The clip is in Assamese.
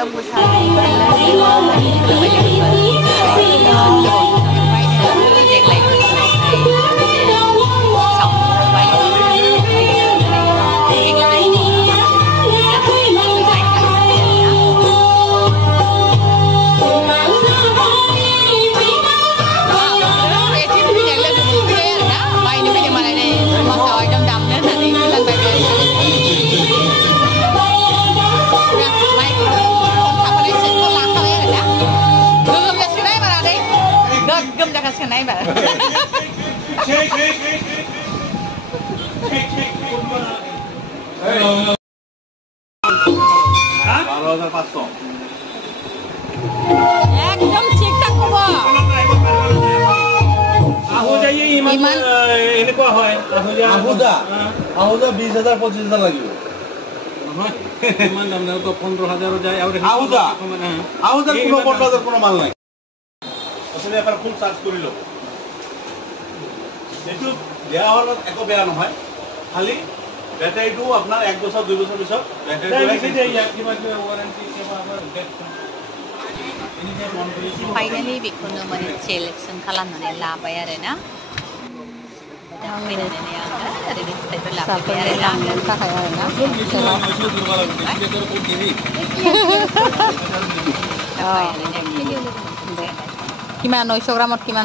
एकदम गुसाई này mà একদম ঠিকঠাক হব আহুজা ইমান এনেকুৱা হয় আহুজা 20000 25000 লাগিব নহয় ইমান দাম না তো 15000 যায় আৰু আহুজা কোনো 15000 কোনো মাল নাই আসলে এবাৰ ফুল চাৰ্জ কৰি লও এটো বেয়া হল একো বেয়া নহয় খালি ব্যাটাৰিটো আপনাৰ 1 বছৰ 2 বছৰ পিছত ব্যাটাৰিটো কিবা ওয়াৰেন্টি কিবা আমাৰ फाइनली बेखौनो माने सेलेक्शन खालामनानै लाबाय आरो ना दा फैनानै आङो ओरैनो फिथाइफोर लाबाय आरो लांनो थाखाय आरो ना কিমান 900 গ্ৰামত কিমান